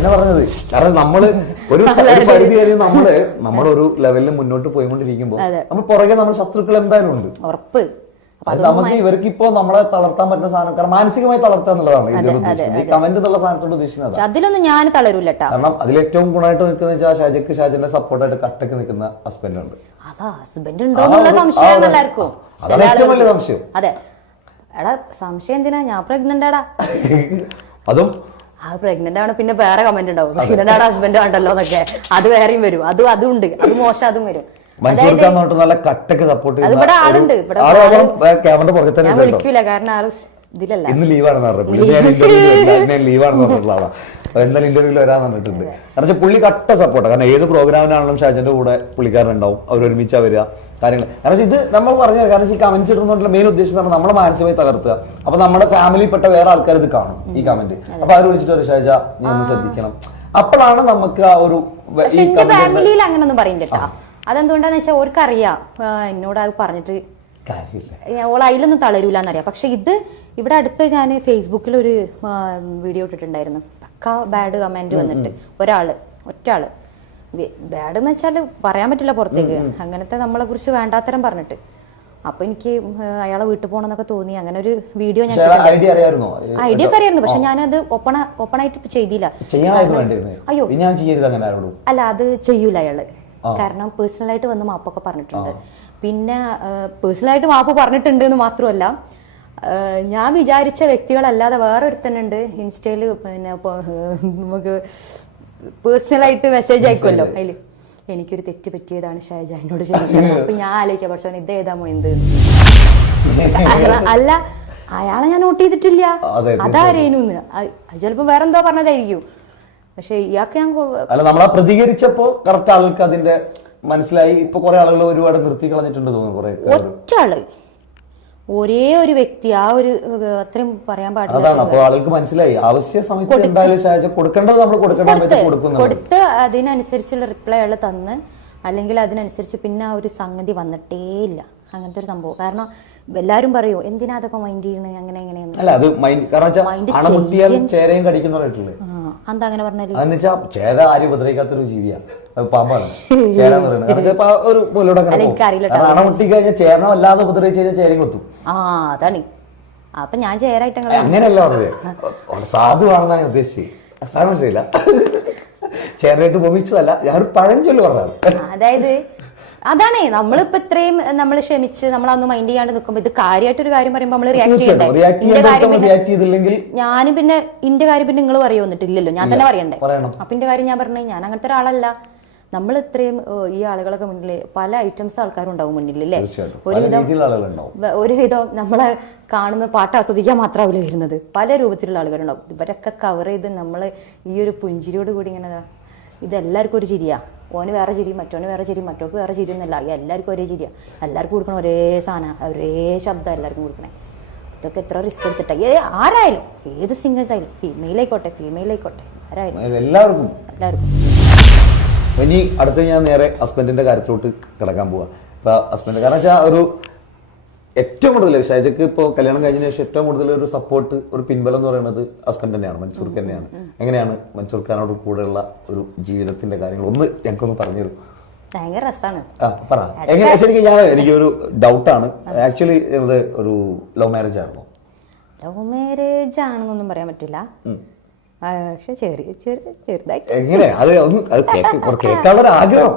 എന്നെ പറഞ്ഞത്. കാരണം നമ്മള് ഒരു പരിധി കഴിഞ്ഞ് നമ്മളൊരു ലെവലിൽ മുന്നോട്ട് പോയിക്കൊണ്ടിരിക്കുമ്പോൾ നമ്മൾ പുറകെ നമ്മുടെ ശത്രുക്കൾ എന്തായാലും ഉണ്ട്, ഉറപ്പ്. നമുക്ക് ഇവർക്ക് ഇപ്പൊ നമ്മളെ തളർത്താൻ പറ്റുന്ന സാധനം, കാരണം മാനസികമായി തളർത്തുക എന്നുള്ളതാണ് ഇതിന്റെ ഉദ്ദേശം. ഈ കമന്റ് എന്നുള്ള സാധനത്തോട് ഉദ്ദേശിക്കുന്നത് അതിലൊന്നും ഞാൻ തളരൂല. കാരണം അതിൽ ഏറ്റവും ഗുണമായിട്ട് നിൽക്കുന്ന വെച്ചാൽ ഷാജിന്റെ സപ്പോർട്ടായിട്ട് കട്ടക്ക് നിൽക്കുന്ന ഹസ്ബൻഡ് ഉണ്ട്. അതാ ഹസ്ബൻഡ് ഉണ്ടോ എന്നുള്ള സംശയമാണ് എല്ലാവർക്കും. അതാണ് ഏറ്റവും വലിയ സംശയം. അതെ, എടാ സംശയം എന്തിനാ, ഞാൻ പ്രഗ്നന്റ് ആടാ. അതും പ്രഗ്നന്റ് ആണ്, പിന്നെ വേറെ കമന്റ് ഉണ്ടാവും, പ്രഗ്നന്റ് ആണ് ഹസ്ബൻഡ് ഉണ്ടല്ലോ എന്നൊക്കെ. അത് വേറെയും വരും, അതുണ്ട്, അത് മോശം, അതും വരും. നല്ല കട്ടക്ക് സപ്പോർട്ട് അത് ഇവിടെ ആളുണ്ട്. ഞാൻ വിളിക്കൂല, കാരണം ആള് ഇതിലല്ല, ഇന്ന് ലീവാണെന്ന് പറഞ്ഞിട്ടുള്ള ലീവാണെന്ന് പറഞ്ഞിട്ടുള്ള ആളാ. എന്തായാലും ഇന്റർവ്യൂവിൽ വരാൻ പറഞ്ഞിട്ടുണ്ട്. കാരണം പുള്ളി കട്ട സപ്പോർട്ടാണ്. കാരണം ഏത് പ്രോഗ്രാമിനാണെങ്കിലും ഷാജന്റെ കൂടെ പുള്ളിക്കാരനുണ്ടാവും, അവർ ഒരുമിച്ചാ വരിക കാര്യങ്ങൾ. കാരണം ഇത് നമ്മൾ പറഞ്ഞു, കാരണം ഈ കമന്റ്സ് ഇടുന്നതിന്റെ മെയിൻ ഉദ്ദേശം എന്ന് പറഞ്ഞാൽ നമ്മളെ മാനസികമായി തകർത്തുക. അപ്പൊ നമ്മുടെ ഫാമിലിയിൽപ്പെട്ട വേറെ ആൾക്കാർ ഇത് കാണും ഈ കമന്റ്. അപ്പൊ അവർ വിളിച്ചിട്ട് ഒരു ഷാജ നീ ഒന്ന് ശ്രദ്ധിക്കണം. അപ്പോഴാണ് നമുക്ക് ആ ഒരു ഫാമിലിയിൽ അങ്ങനൊന്നും പറയണ്ടട്ടാ. അതെന്തുകൊണ്ടാന്ന് വെച്ചാൽ ഓർക്കറിയാം എന്നോട് അത് പറഞ്ഞിട്ട് ഓൾ അതിലൊന്നും തളരൂലെന്നറിയാം. പക്ഷെ ഇവിടെ അടുത്ത് ഞാൻ ഫേസ്ബുക്കിൽ ഒരു വീഡിയോ ഇട്ടിട്ടുണ്ടായിരുന്നു. പക്ക ബാഡ് കമന്റ് വന്നിട്ട് ഒറ്റാള് ബാഡ് എന്ന് വെച്ചാൽ പറയാൻ പറ്റില്ല പുറത്തേക്ക്, അങ്ങനത്തെ നമ്മളെ കുറിച്ച് വേണ്ടാത്തരം പറഞ്ഞിട്ട്. അപ്പൊ എനിക്ക് അയാളെ വീട്ടിൽ പോകണമെന്നൊക്കെ തോന്നി. അങ്ങനെ ഒരു വീഡിയോ ഞാൻ ഐഡിയ ഒക്കെ അറിയായിരുന്നു, പക്ഷെ ഞാനത് ഓപ്പണായിട്ട് ചെയ്തില്ല. അയ്യോ അല്ല, അത് ചെയ്യൂല അയാള്. കാരണം പേഴ്സണലായിട്ട് വന്ന് മാപ്പൊക്കെ പറഞ്ഞിട്ടുണ്ട്. പിന്നെ പേഴ്സണലായിട്ട് മാപ്പ് പറഞ്ഞിട്ടുണ്ട് എന്ന് മാത്രമല്ല, ഞാൻ വിചാരിച്ച വ്യക്തികളല്ലാതെ വേറെ ഒരുത്തനുണ്ട് ഇൻസ്റ്റയില്. പിന്നെ നമുക്ക് പേഴ്സണലായിട്ട് മെസ്സേജ് അയക്കുമല്ലോ, അതില് എനിക്കൊരു തെറ്റ് പറ്റിയതാണ് ഷാജ, എന്നോട് ക്ഷമിക്കണം. അപ്പൊ ഞാൻ ആലോചിക്കാം, പക്ഷെ ഇത് ഏതാമോ എന്ത്. അല്ല, അയാളെ ഞാൻ നോട്ട് ചെയ്തിട്ടില്ല, അതാരേനുന്ന്. ചിലപ്പോ വേറെന്തോ പറഞ്ഞതായിരിക്കും. പക്ഷെ ഇയാൾക്ക് ഞാൻ നമ്മളെ പ്രതികരിച്ചപ്പോ കറക്റ്റ് ആൾക്ക് അതിന്റെ മനസ്സിലായി. ഇപ്പൊ കുറെ ആളുകൾ ഒരുപാട് നിർത്തി കളഞ്ഞിട്ടുണ്ട് തോന്നുന്നു. ഒറ്റാള് ഒരേ ഒരു വ്യക്തി, ആ ഒരു അത്രയും പറയാൻ പാടില്ല. അതാണ് അപ്പൊ ആൾക്ക് മനസ്സിലായി ആവശ്യ സമയത്ത് എന്തായാലും കൊടുക്കേണ്ടത് നമ്മൾ കൊടുത്ത് അതിനനുസരിച്ചുള്ള റിപ്ലൈ അയാൾ തന്ന്, അല്ലെങ്കിൽ അതിനനുസരിച്ച് പിന്നെ ആ ഒരു സംഗതി വന്നിട്ടേ ഇല്ല. അങ്ങനത്തെ ഒരു സംഭവം. കാരണം എല്ലാരും പറയോ എന്തിനാ അതൊക്കെ മൈൻഡ് ചെയ്യണേ അങ്ങനെ എങ്ങനെയെന്ന്. എന്താ അങ്ങനെ പറഞ്ഞാല് ചേര ആരും ഉപദ്രവിക്കാത്തൊരു ജീവിയാണ്, പാമ്പാണ് ചേര എന്ന് പറയുന്നത്. അണമുട്ടി കഴിഞ്ഞാൽ ചേരണം അല്ലാതെ ഉപദ്രവിച്ച് കഴിഞ്ഞാൽ ചേരയും കൊത്തും. അതാണ്. അപ്പൊ ഞാൻ ചേരായിട്ട് അങ്ങനെയല്ല പറഞ്ഞത്, സാധുവാണെന്നാണ് ഞാൻ ഉദ്ദേശിച്ചത്. സാധു മനസ്സിലായില്ല, ചേരായിട്ട് ഉപമിച്ചതല്ല, ഞാനൊരു പഴഞ്ചൊല്ല് പറഞ്ഞതാണ്. അതായത് അതാണ് നമ്മളിപ്പോ ഇത്രയും നമ്മൾ ക്ഷമിച്ച് നമ്മളൊന്ന് മൈൻഡ് ചെയ്യാണ്ട് നിൽക്കുമ്പോ ഇത് കാര്യമായിട്ടൊരു കാര്യം പറയുമ്പോ നമ്മള് റിയാക്ട് ചെയ്യണ്ടേ. ഞാനും പിന്നെ ഇന്റെ കാര്യം പിന്നെ നിങ്ങൾ പറയോ വന്നിട്ടില്ലല്ലോ, ഞാൻ തന്നെ പറയണ്ടേ. അപ്പൊ ഇന്റെ കാര്യം ഞാൻ പറഞ്ഞേ, ഞാൻ അങ്ങനത്തെ ഒരാളല്ല. നമ്മൾ ഇത്രയും ഈ ആളുകളൊക്കെ മുന്നിൽ പല ഐറ്റംസ് ആൾക്കാരും ഉണ്ടാവും മുന്നിലല്ലേ. ഒരുവിധം നമ്മളെ കാണുന്ന പാട്ട് ആസ്വദിക്കാൻ മാത്രമാവില്ല വരുന്നത്, പല രൂപത്തിലുള്ള ആളുകളുണ്ടാവും. ഇവരൊക്കെ കവർ ചെയ്ത് നമ്മള് ഈ ഒരു പുഞ്ചിരിയോട് കൂടി ഇങ്ങനെ, ഇതെല്ലാവർക്കും ഒരു ചിരിയാ. ഓന് വേറെ ചിരി, മറ്റോന് വേറെ ചിരി, മറ്റോക്ക് വേറെ ചിരി എന്നല്ല, എല്ലാവർക്കും ഒരേ ചിരിയാ. എല്ലാവർക്കും കൊടുക്കണം ഒരേ സാധനം, ഒരേ ശബ്ദം എല്ലാവർക്കും കൊടുക്കണേ. ഇതൊക്കെ എത്ര റിസ്ക് എടുത്തിട്ടാ. ആരായാലും, ഏത് സിംഗേഴ്സ് ആയാലും, ഫീമെയിൽ ആയിക്കോട്ടെ, ആരായാലും എല്ലാവർക്കും. ഇനി അടുത്ത് ഞാൻ നേരെ ഹസ്ബൻഡിന്റെ കാര്യത്തിലോട്ട് കിടക്കാൻ പോവാ. ഇപ്പൊ ഹസ്ബൻഡ് കാരണം വെച്ചാൽ ഒരു ഏറ്റവും കൂടുതൽ ഷാജക്ക് ഇപ്പോൾ കല്യാണം കഴിഞ്ഞതിന് ശേഷം ഏറ്റവും കൂടുതൽ ഒരു സപ്പോർട്ട്, ഒരു പിൻബലം എന്ന് പറയുന്നത് ഹസ്ബൻഡ് തന്നെയാണ്, മൻസൂർ തന്നെയാണ്. എങ്ങനെയാണ് മൻസൂർ ഖാനോട് കൂടെയുള്ള ഒരു ജീവിതത്തിന്റെ കാര്യങ്ങൾ ഒന്ന് ഞങ്ങൾക്കൊന്ന് പറഞ്ഞു തരും? ഭയങ്കര രസമാണ്. ശരിക്കും എനിക്കൊരു ഡൗട്ടാണ്. ആക്ച്വലി ഇത് ഒരു ലവ് മാരേജ് ആണോ? ലവ് മാരേജ് ആണെന്നൊന്നും പറയാൻ പറ്റില്ല, പക്ഷെ ചെറുതായിട്ട്. എങ്ങനെ അത് കേൾക്കാനുള്ള ആഗ്രഹം